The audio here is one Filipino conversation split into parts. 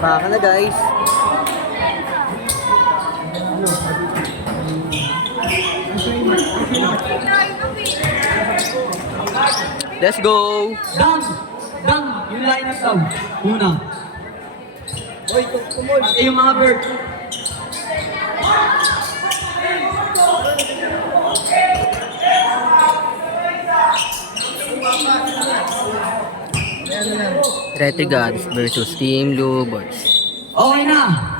Baka na guys. Let's go! Dang! Dang! Yung line up daw. Una. Pati yung mga bird. Retry Gods versus Team Blue Boys. Okay na!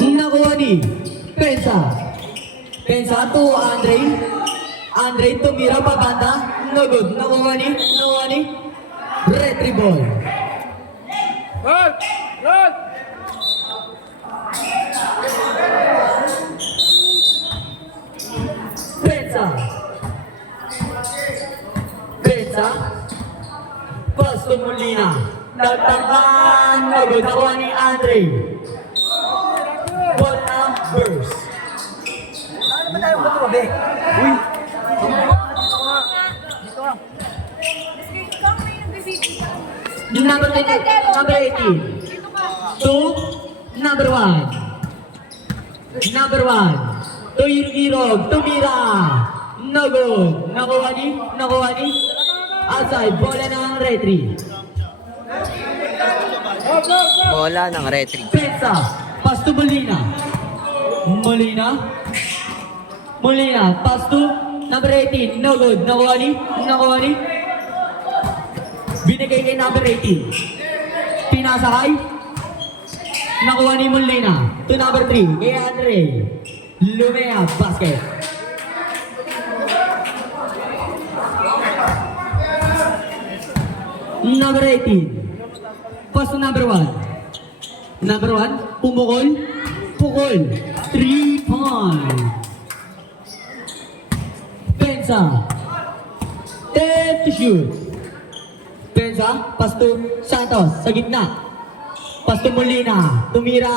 Nakuha ni Pensa. Pensa to Andre. Andre tumira pa banda. No good. Nakuha ni Retriball. Pensa. Pensa. Pasto Molina. Nagtakan. No good. Nakuha ni Andre. Ball numbers. Ano ba tayo ba be? Uy! Yung number 18. To number 1. Number 1. To Irog. Tumira. No good. Nakuha ni. Outside. Bola ng retry. Bola ng retry. Pensa. Pass to Molina. Molina. Pass to number 18. No good. Nakuha ni. Binigay kay number 18. Pinasakay. Nakuha ni Molina. To number 3. Kay Andre. Lumea. Basket. Number 18. Pass to number 1. Number 1. Pukol. 3 point. Pensa. 10 to shoot. Pensa, pass to Santos, sa gitna. Pass to Molina, tumira,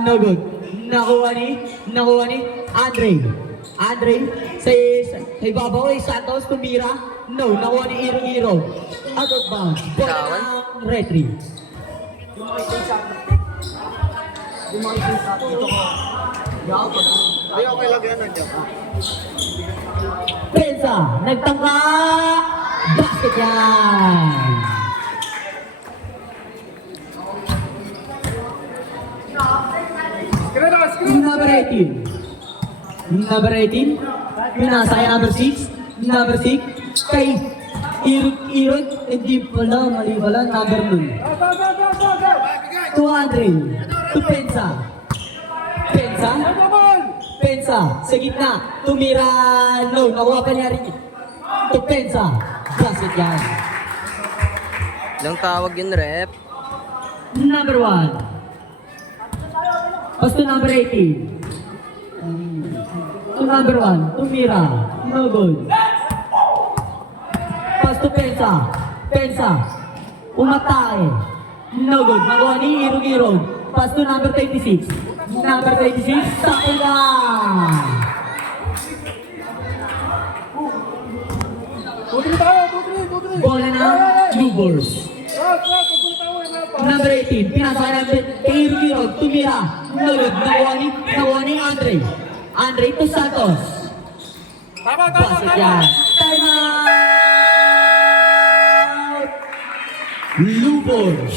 no good. Nakuha ni Andre, sa ibabaw ay Santos, tumira, no. Nakuha ni Iro. Out of bounds. Bola ng retry. Pensa, nagtangka. Basket yan! Number 18. Pinasa kay number 6. Number 6. Kay Irod. Hindi pala, mali pala. Number 9. 200. To Pensa. Pensa, sa gitna. Tumira, no. Nakuha pa niya rin. To Pensa. Basket yan. Ilang tawag yun, rep? Number 1. Pass to number 18. To number 1. Tumira. No good. Pass to Pensa. Umatake. No good. Nakuha ni Irog. Pass to number 26. Number 26. Sakay na. Bola na Lubors. Number 18. Pinasa natin kay Irog. Tumira. No good. Nakuha ni Andre to Santos. Basket yan. Time out! Lubors.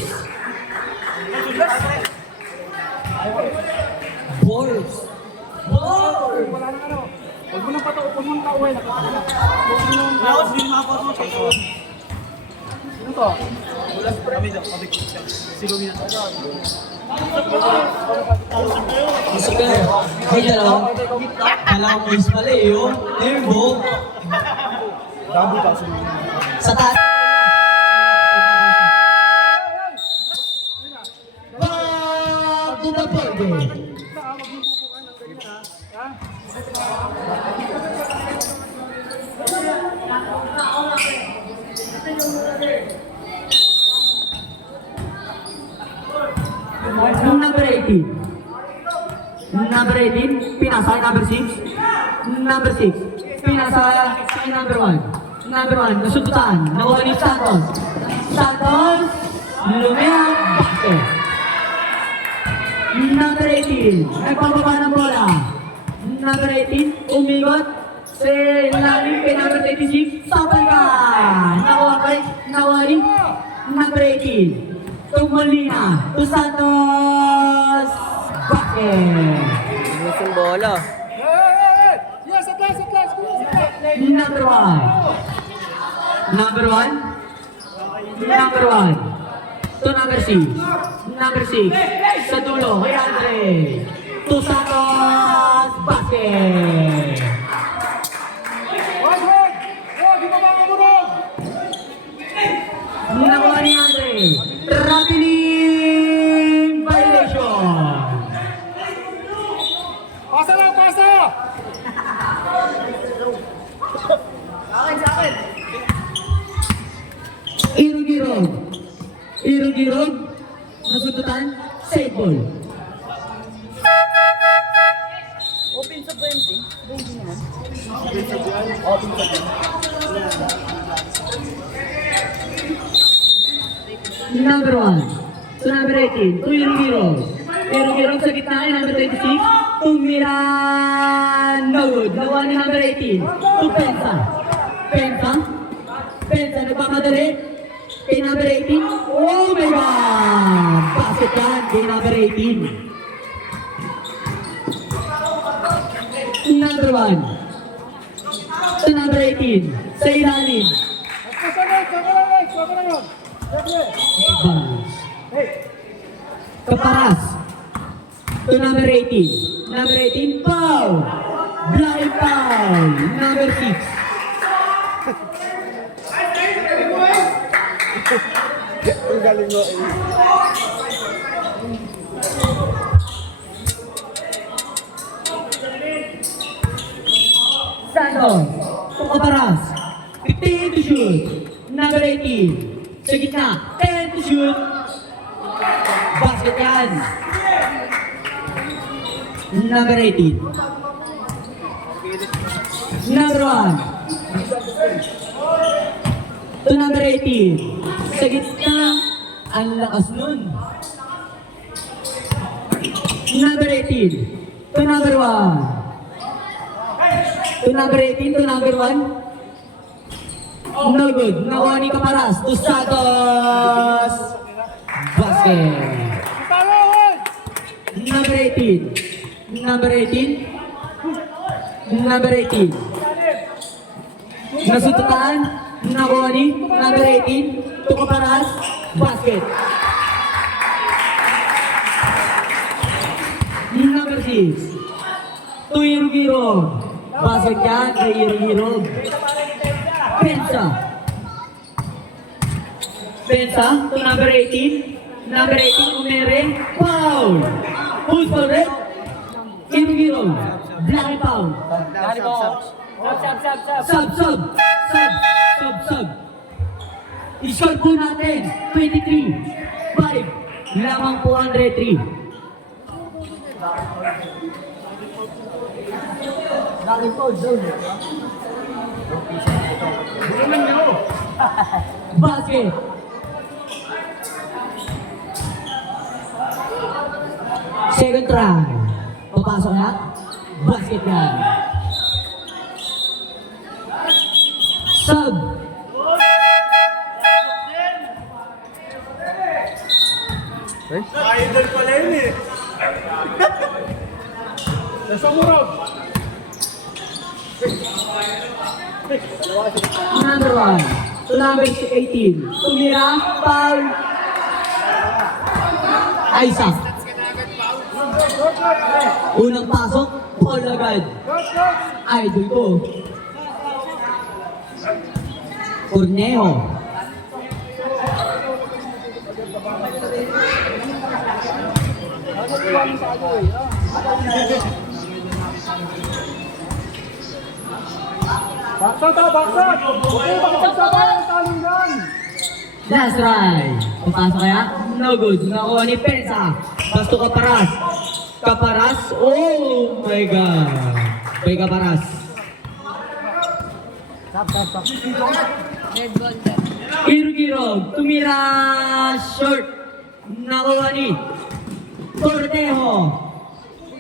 Balls. Huwag mo nang pauwi. Laos, hindi makapasok sa ito. Ano to? Kami sigawin na ito. Ay, dalawa. Dalawang boys pala eh, oh. Nervo. Sa taas. Back to the ball game. Number 18. Number 18, pinasa number 6. Number 6, pinasa yung number 1. Number 1, nasubutan. Nakuha ni Santos. Santos, lumiyang basket. Number 18, nagpapaba ng bola. Number 18, umigot. Si lalim kay number 36, sabay ka! Nakuha rin. Number 18, Tumulina, to Santos, basket. Inis yung bola. Yes, at last, at last. Number 1. Number 1. Number 1. To number 6. Number 6. Sa dulo, kay Andre. To Santos, basket. Wag, wag. Wag, di ba makamunog? Nakuha ni Andre. Traveling violation. Pasa lang, pasa. Irog-irog. Irog-irog. Nasundutan. Save ball. Open sa 20. 20 naman. Number 1. To number 18. To Irog-irog. Irog-irog sa gitna ni number 26. Tumira. No good. Nakuha ni number 18. To Pensa. Pensa. Pensa. Nagpapadali. Kay number 18. Oh my God! Basket yan. Kay number 18. Number 1. To number 18. Sa ilalim. Pasa lang, saka lang, saka lang yun. Bounce. Kaparas. To number 18. Number 18, foul. Blind foul. Number 6. Ang galing mo. Santos. To Kaparas. 15 to shoot. Number 18. Sa gitna. 10 to shoot. Basket yan. Number 18. Number 1. To number 18. Sa gitna. Ang lakas nun. Number 18. To number 1. To number 18. To number 1. No good. Nakuha ni Kaparas. To Santos. Basket. Talon! Number 18. Number 18. Number 18. Nasututan. Nakuha ni number 18. To Kaparas. Basket. Number 6. To Irog-irog. Basket yan kay Irog-irog. Pensa. Pensa to number 18. Number 18, Umere. Foul. Who's for red? Irog-irog. Black foul. Sub. I-score po natin. 23. 5. Lamang po 103. Basket. Second try. Papasok na. Basket yan. Sub. Idol pala yun eh. Nasa murag. Number 1. To number 18. Tumira. Foul. Isaac. Unang pasok. Foul agad. Idol ko. Cornejo. Baksak ta, baksak! Okay, baksak sa tayo, taling yan! Last try. Papasok kaya? No good. Nakuha ni Pensa. Basto Kaparas. Kaparas. Oh my God. Kay Kaparas. Girog-girog, tumira short. Nakuha ni Cornejo.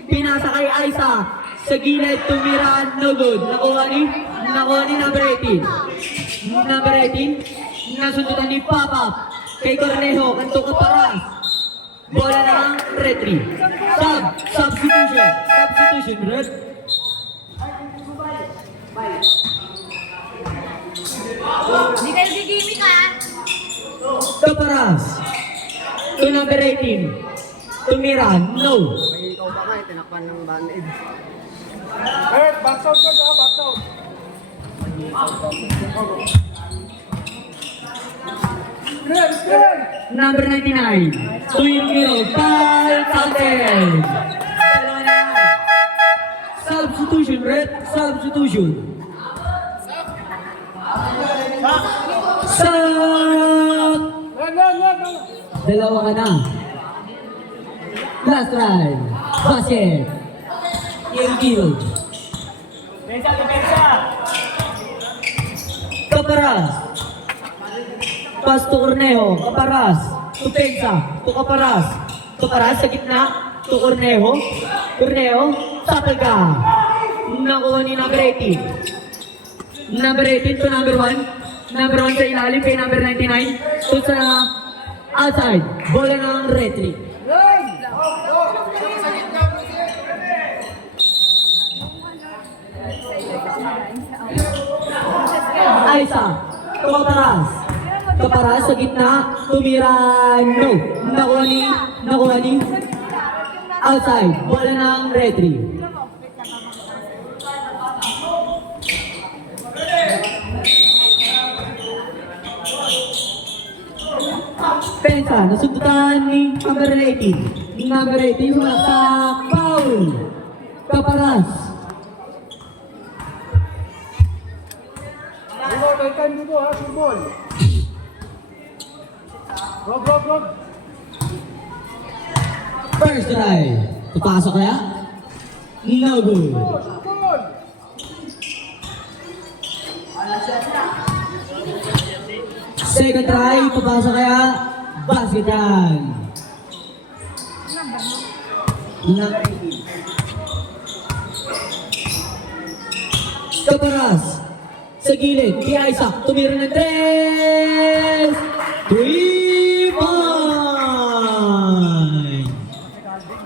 Pinasa kay Aiza. Sa gilid, tumira no good. Nakuha ni number 18. Number 18, nasundutan ni Papap. Kay Cornejo, kanto ka paras. Bola ng retry. Substitution, red. Hindi kayo gigimik ha? Kaparas. To number 18. Tumira, no. May ikaw pa nga, tinakpan ng band-aid. Eh, box out ka, box out. Number 99. Tuyong-giro, Calcantez. Dalawa na yan. Substitution, red. Substitution. Sub. Dalawa ka na. Last try. Basket. Tuyong-giro. Kaparas. Pas to Cornejo, Kaparas, to Pensa, to Kaparas, Kaparas sa gitna, to Cornejo, tapal ka, nakuha ni number 18, number 18 to number 1 sa ilalim kay number 99, to sa outside, bola ng retry. Aiza, to Kaparas sa gitna, tumira, no. Nakuha ni outside, bola ng retry. Pensa, nasundutan ni number 18. Number 18, sa foul. Kaparas. Dito ha, football. Rob. First try. Papasok kaya? No good. Football. Second try. Papasok kaya? Basket yan. Number 18. Kaparas. Sa gilid. Kay Aiza. Tumira ng 3 point!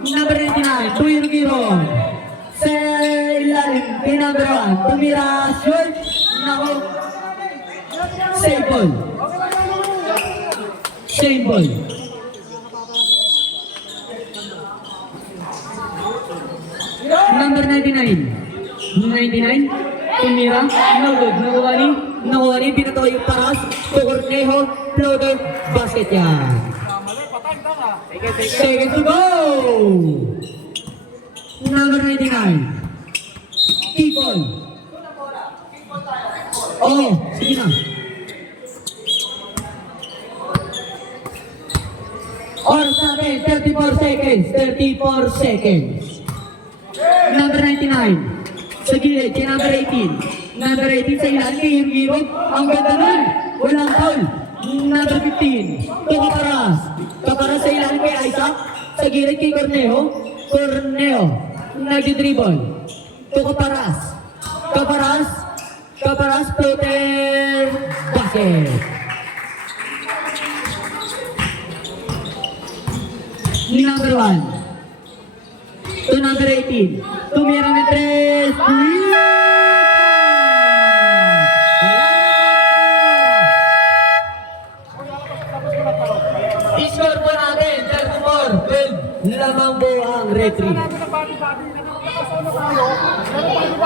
Number 99, Tuyong-giro. Sa ilalim, kay number 1, tumira, short, nako, save ball. Save ball. Number 99, tumira, no good, nakuha ni, pinatoy yung paras, to Cornejo, floater, basket yan. Seconds to go! Number 99. Keep on. Oh, sige na. Oras natin, 34 seconds. Number 99. Sa gilid, kay number 18. Number 18 sa ilan, kay Hiro. Ang ganda nun. Walang foul. Number 15. To Kaparas sa ilan, kay Aiza. Sa gilid, kay Cornejo. Nagdi-dribble. To Kaparas, floater, basket. Number 1. To number 18. Tumira ng 3. I-score po natin. 34. 12. Lamang po ang retry.